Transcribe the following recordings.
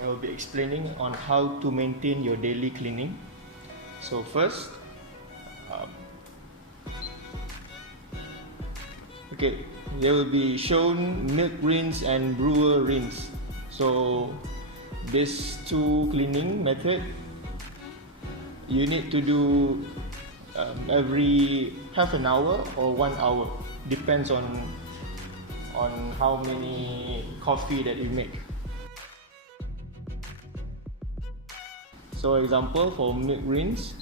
I will be explaining on how to maintain your daily cleaning. So first, there will be shown milk rinse and brewer rinse. So these two cleaning method, you need to do every half an hour or 1 hour, depends on how many coffee that you make. So example for milk rinse,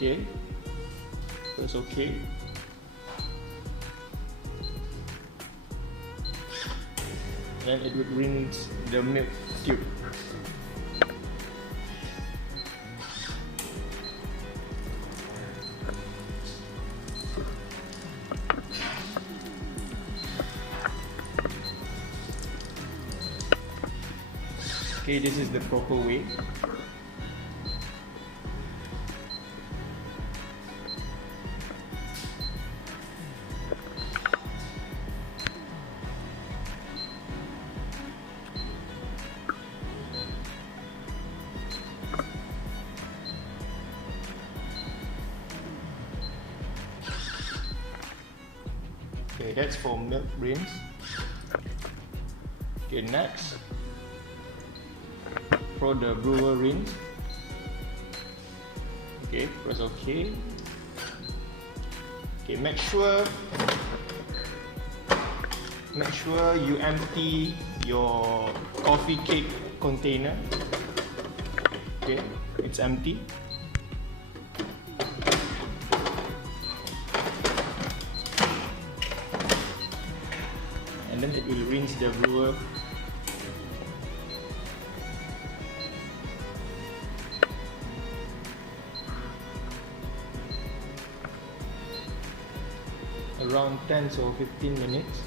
that's okay. Then it would rinse the milk tube. This is the proper way. That's for milk rinse. Next, for the brewer rinse, press OK. Make sure you empty your coffee cake container. It's empty. And then it will rinse the brewer. Around 10 or 15 minutes.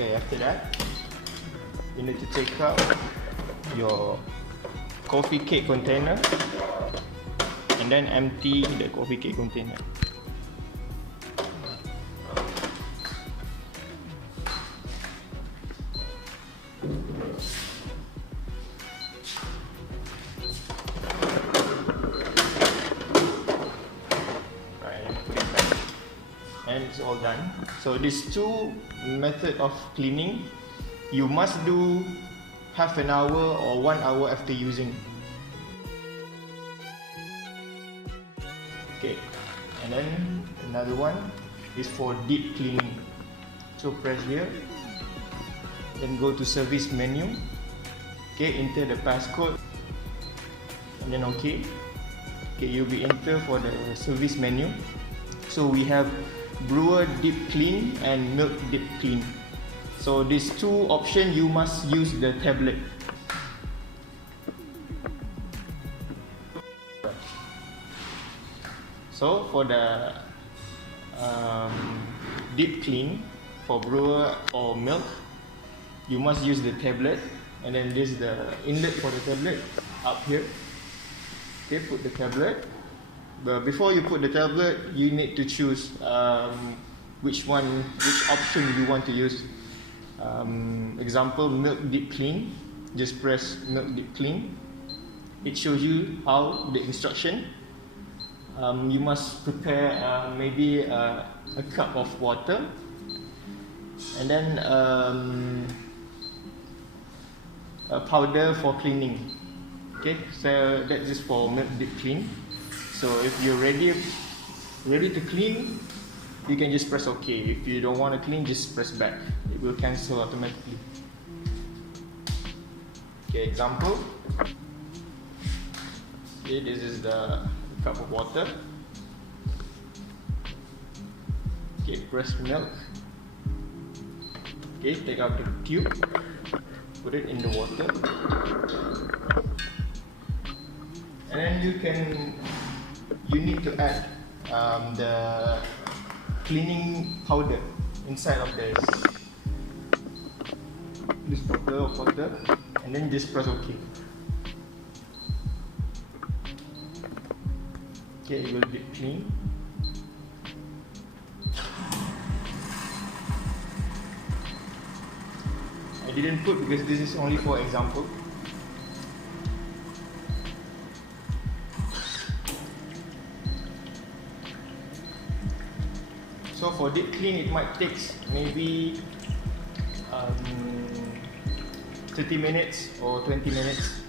After that, you need to take out your coffee cake container and then empty the coffee cake container. And it's all done. So these two method of cleaning, you must do half an hour or 1 hour after using. And then another one is for deep cleaning. So press here, then go to service menu. Enter the passcode, and then you'll be enter for the service menu. So we have brewer deep clean and milk deep clean. So these two options, you must use the tablet. So for the deep clean for brewer or milk, you must use the tablet, and then this is the inlet for the tablet up here. Put the tablet. But before you put the tablet, you need to choose which option you want to use. Example, milk deep clean. Just press milk deep clean. It shows you how the instruction. You must prepare maybe a cup of water, and then a powder for cleaning. So that is for milk deep clean. So if you're ready to clean, you can just press OK. If you don't want to clean, just press back. It will cancel automatically. Example. This is the cup of water. Press milk. Take out the tube, put it in the water, and then you need to add the cleaning powder inside of this this bottle of water, and then just press OK. Okay, it will get clean. I didn't put because this is only for example. So for deep clean, it might take maybe 30 minutes or 20 minutes.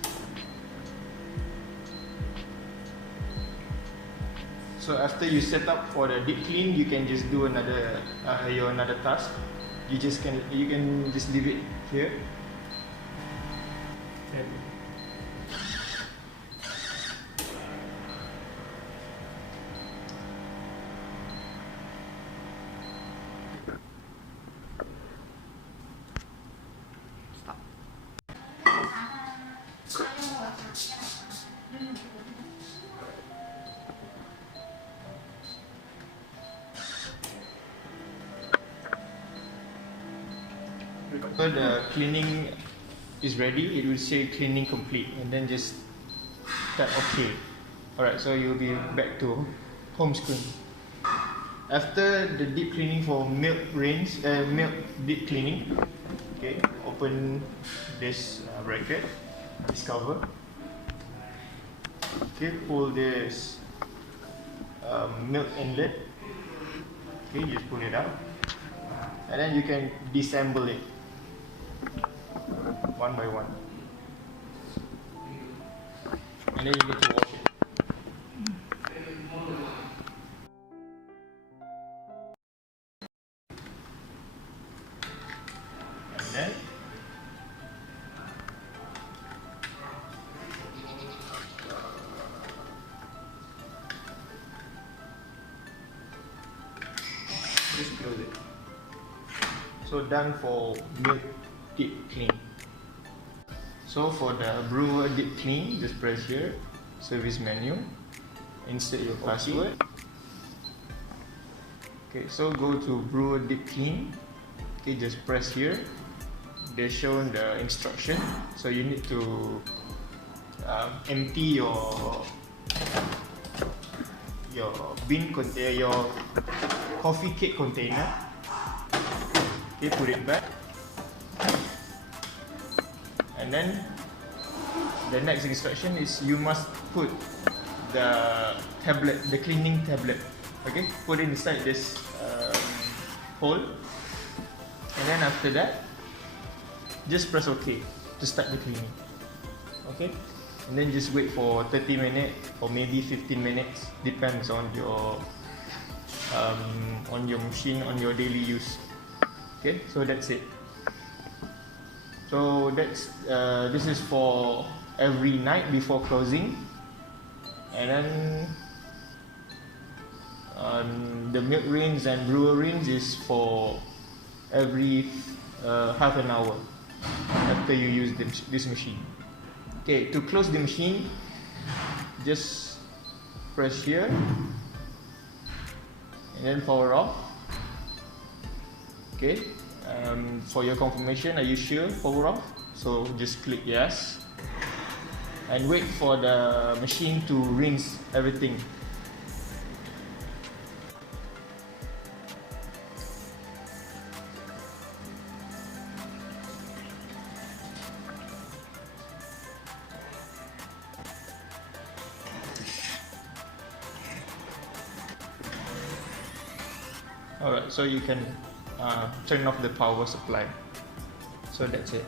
So after you set up for the deep clean, you can just do another another task. You can just leave it here. Okay. So the cleaning is ready, it will say cleaning complete, and then just tap OK. Alright, so you'll be back to home screen. After the deep cleaning for milk deep cleaning, okay, open this bracket, this cover. Okay, pull this milk inlet. Okay, just pull it out, and then you can disassemble it one by one, and then you need to wash it. And then just close it. So done for milk deep clean. So for the brewer deep clean, just press here, service menu, insert your password. Okay, so go to brewer deep clean. Okay, just press here. They show the instruction. So you need to empty your bin container, your coffee cake container. Okay, put it back. And then the next instruction is you must put the tablet, the cleaning tablet. Okay, put it inside this hole, and then after that, just press OK to start the cleaning. Okay, and then just wait for 30 minutes or maybe 15 minutes, depends on your machine, on your daily use. Okay, so that's it. So that's this is for every night before closing, and then the milk rinse and brewer rinse is for every half an hour after you use this machine. Okay, to close the machine, just press here and then power off. Okay. For your confirmation, are you sure? Power off. So just click yes and wait for the machine to rinse everything. Alright, so you can turn off the power supply. So that's it.